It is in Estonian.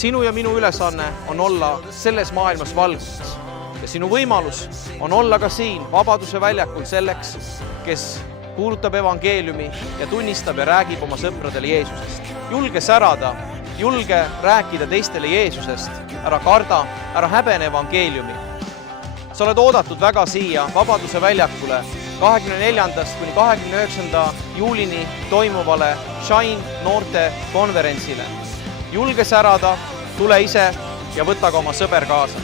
Sinu ja minu ülesanne on olla selles maailmas valguses ja sinu võimalus on olla ka siin Vabaduse väljakul selleks, kes kuulutab evangeeliumi ja tunnistab ja räägib oma sõpradele Jeesusest. Julge särada, julge rääkida teistele Jeesusest, ära karda, ära häbene evangeeliumi. Sa oled oodatud väga siia Vabaduse väljakule 24. kuni 29. juulini toimuvale Shine noorte konverentsile. Julge särada, tule ise ja võta ka oma sõber kaasa.